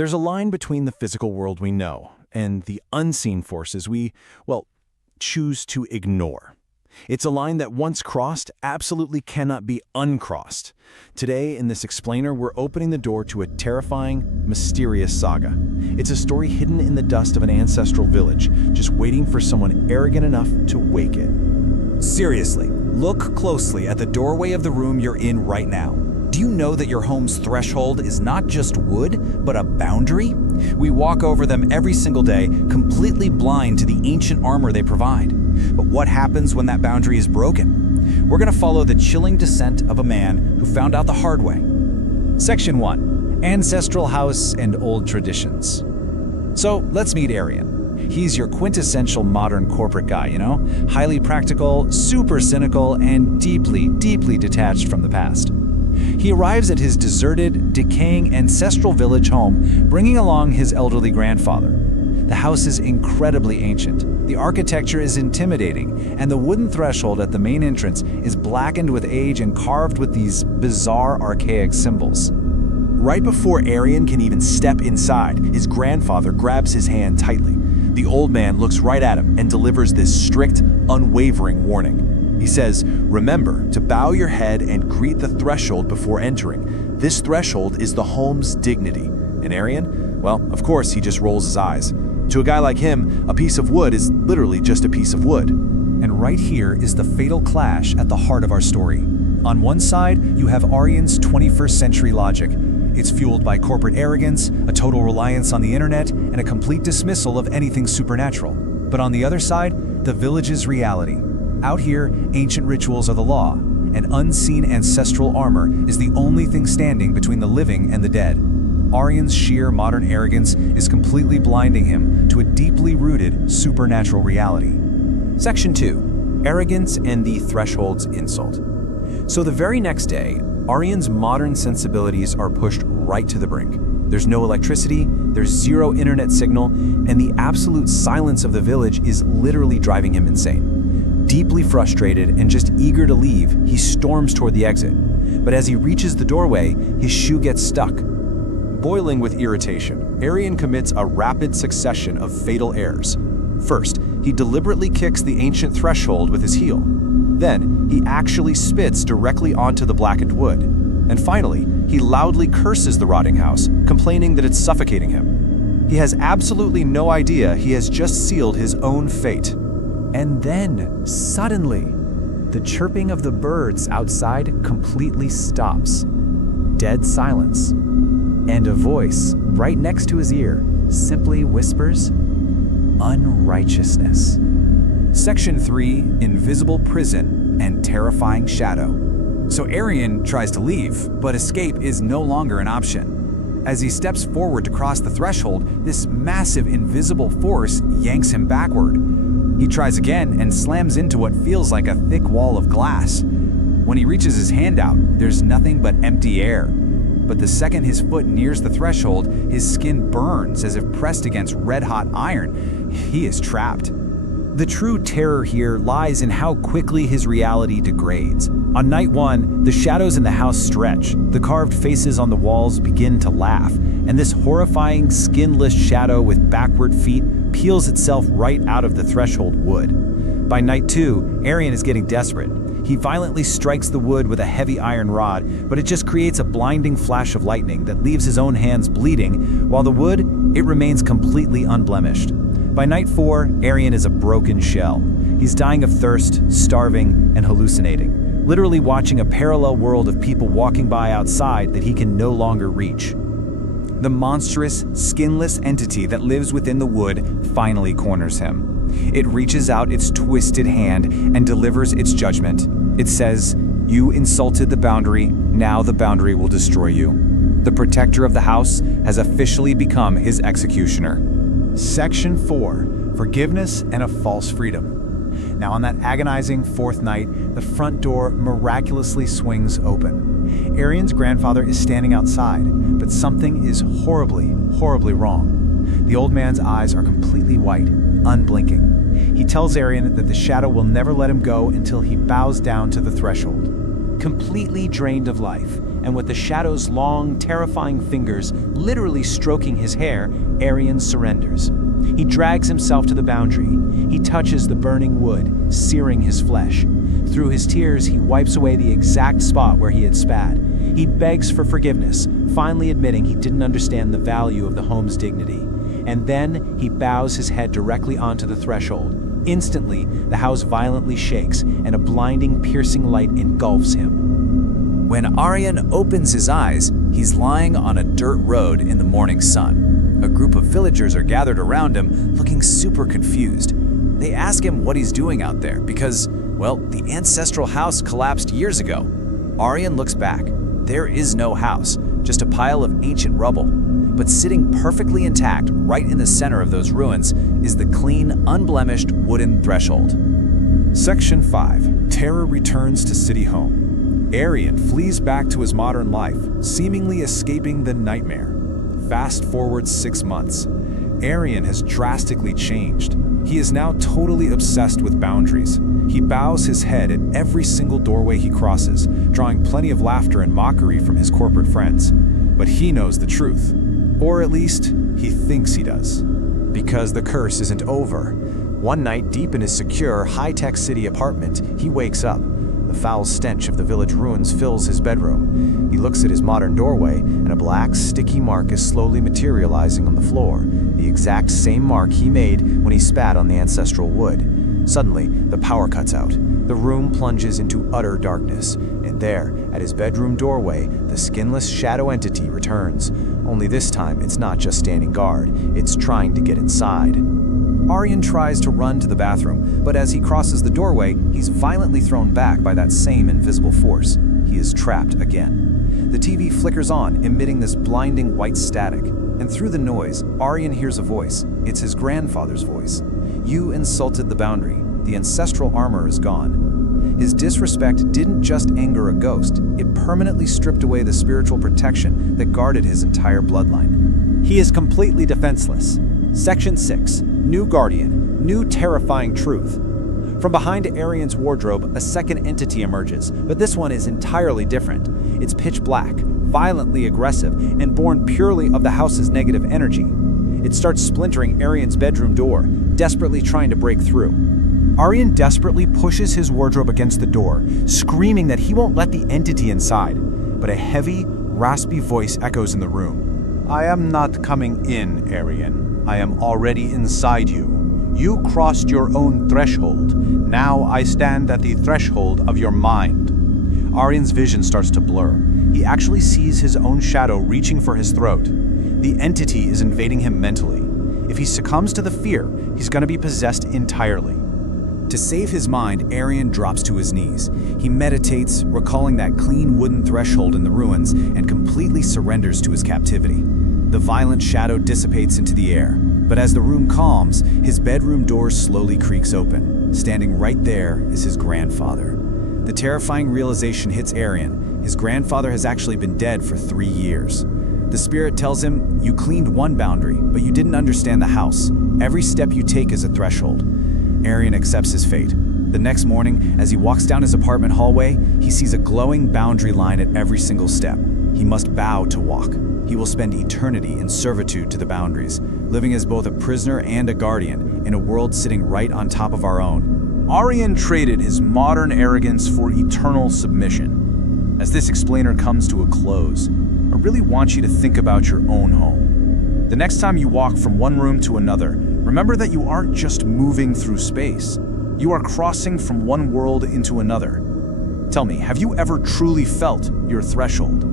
There's a line between the physical world we know and the unseen forces we, well, choose to ignore. It's a line that once crossed absolutely cannot be uncrossed. Today, in this explainer, we're opening the door to a terrifying, mysterious saga. It's a story hidden in the dust of an ancestral village, just waiting for someone arrogant enough to wake it. Seriously, look closely at the doorway of the room you're in right now. Do you know that your home's threshold is not just wood, but a boundary? We walk over them every single day, completely blind to the ancient armor they provide. But what happens when that boundary is broken? We're going to follow the chilling descent of a man who found out the hard way. Section 1. Ancestral House and Old Traditions. So let's meet Arian. He's your quintessential modern corporate guy, you know? Highly practical, super cynical, and deeply, deeply detached from the past. He arrives at his deserted, decaying ancestral village home, bringing along his elderly grandfather. The house is incredibly ancient. The architecture is intimidating, and the wooden threshold at the main entrance is blackened with age and carved with these bizarre, archaic symbols. Right before Arian can even step inside, his grandfather grabs his hand tightly. The old man looks right at him and delivers this strict, unwavering warning. He says, "Remember to bow your head and greet the threshold before entering. This threshold is the home's dignity." And Arian? Well, of course, he just rolls his eyes. To a guy like him, a piece of wood is literally just a piece of wood. And right here is the fatal clash at the heart of our story. On one side, you have Arian's 21st century logic. It's fueled by corporate arrogance, a total reliance on the internet, and a complete dismissal of anything supernatural. But on the other side, the village's reality. Out here, ancient rituals are the law, and unseen ancestral armor is the only thing standing between the living and the dead. Arian's sheer modern arrogance is completely blinding him to a deeply rooted supernatural reality. Section 2. Arrogance and the Threshold's Insult. So the very next day, Arian's modern sensibilities are pushed right to the brink. There's no electricity, there's zero internet signal, and the absolute silence of the village is literally driving him insane. Deeply frustrated and just eager to leave, he storms toward the exit. But as he reaches the doorway, his shoe gets stuck. Boiling with irritation, Arian commits a rapid succession of fatal errors. First, he deliberately kicks the ancient threshold with his heel. Then, he actually spits directly onto the blackened wood. And finally, he loudly curses the rotting house, complaining that it's suffocating him. He has absolutely no idea he has just sealed his own fate. And then, suddenly, the chirping of the birds outside completely stops. Dead silence. And a voice right next to his ear simply whispers, "Unrighteousness." Section 3, Invisible Prison and Terrifying Shadow. So Arian tries to leave, but escape is no longer an option. As he steps forward to cross the threshold, this massive invisible force yanks him backward. He tries again and slams into what feels like a thick wall of glass. When he reaches his hand out, there's nothing but empty air. But the second his foot nears the threshold, his skin burns as if pressed against red-hot iron. He is trapped. The true terror here lies in how quickly his reality degrades. On night 1, the shadows in the house stretch, the carved faces on the walls begin to laugh, and this horrifying, skinless shadow with backward feet peels itself right out of the threshold wood. By night 2, Arian is getting desperate. He violently strikes the wood with a heavy iron rod, but it just creates a blinding flash of lightning that leaves his own hands bleeding, while the wood, it remains completely unblemished. By night 4, Arian is a broken shell. He's dying of thirst, starving, and hallucinating, literally watching a parallel world of people walking by outside that he can no longer reach. The monstrous, skinless entity that lives within the wood finally corners him. It reaches out its twisted hand and delivers its judgment. It says, "You insulted the boundary, now the boundary will destroy you." The protector of the house has officially become his executioner. Section 4. Forgiveness and a False Freedom. Now on that agonizing 4th night, the front door miraculously swings open. Arian's grandfather is standing outside, but something is horribly, horribly wrong. The old man's eyes are completely white, unblinking. He tells Arian that the shadow will never let him go until he bows down to the threshold. Completely drained of life, and with the shadow's long, terrifying fingers literally stroking his hair, Aryan surrenders. He drags himself to the boundary. He touches the burning wood, searing his flesh. Through his tears, he wipes away the exact spot where he had spat. He begs for forgiveness, finally admitting he didn't understand the value of the home's dignity. And then he bows his head directly onto the threshold. Instantly, the house violently shakes, and a blinding, piercing light engulfs him. When Aryan opens his eyes, he's lying on a dirt road in the morning sun. A group of villagers are gathered around him, looking super confused. They ask him what he's doing out there because, well, the ancestral house collapsed years ago. Aryan looks back. There is no house, just a pile of ancient rubble. But sitting perfectly intact right in the center of those ruins is the clean, unblemished wooden threshold. Section 5. Terror returns to City Home. Aryan flees back to his modern life, seemingly escaping the nightmare. Fast forward 6 months. Aryan has drastically changed. He is now totally obsessed with boundaries. He bows his head at every single doorway he crosses, drawing plenty of laughter and mockery from his corporate friends. But he knows the truth. Or at least, he thinks he does. Because the curse isn't over. One night, deep in his secure, high-tech city apartment, he wakes up. The foul stench of the village ruins fills his bedroom. He looks at his modern doorway, and a black, sticky mark is slowly materializing on the floor, the exact same mark he made when he spat on the ancestral wood. Suddenly, the power cuts out. The room plunges into utter darkness, and there, at his bedroom doorway, the skinless shadow entity returns. Only this time, it's not just standing guard, it's trying to get inside. Aryan tries to run to the bathroom, but as he crosses the doorway, he's violently thrown back by that same invisible force. He is trapped again. The TV flickers on, emitting this blinding white static. And through the noise, Aryan hears a voice. It's his grandfather's voice. "You insulted the boundary. The ancestral armor is gone." His disrespect didn't just anger a ghost, it permanently stripped away the spiritual protection that guarded his entire bloodline. He is completely defenseless. Section 6. New Guardian. New terrifying truth. From behind Aryan's wardrobe, a second entity emerges, but this one is entirely different. It's pitch black, violently aggressive, and born purely of the house's negative energy. It starts splintering Aryan's bedroom door, desperately trying to break through. Aryan desperately pushes his wardrobe against the door, screaming that he won't let the entity inside. But a heavy, raspy voice echoes in the room. "I am not coming in, Aryan. I am already inside you. You crossed your own threshold. Now I stand at the threshold of your mind." Aryan's vision starts to blur. He actually sees his own shadow reaching for his throat. The entity is invading him mentally. If he succumbs to the fear, he's going to be possessed entirely. To save his mind, Aryan drops to his knees. He meditates, recalling that clean wooden threshold in the ruins, and completely surrenders to his captivity. The violent shadow dissipates into the air, but as the room calms, his bedroom door slowly creaks open. Standing right there is his grandfather. The terrifying realization hits Aryan. His grandfather has actually been dead for 3 years. The spirit tells him, "You cleaned one boundary, but you didn't understand the house. Every step you take is a threshold." Aryan accepts his fate. The next morning, as he walks down his apartment hallway, he sees a glowing boundary line at every single step. He must bow to walk. He will spend eternity in servitude to the boundaries, living as both a prisoner and a guardian in a world sitting right on top of our own. Aryan traded his modern arrogance for eternal submission. As this explainer comes to a close, I really want you to think about your own home. The next time you walk from one room to another, remember that you aren't just moving through space. You are crossing from one world into another. Tell me, have you ever truly felt your threshold?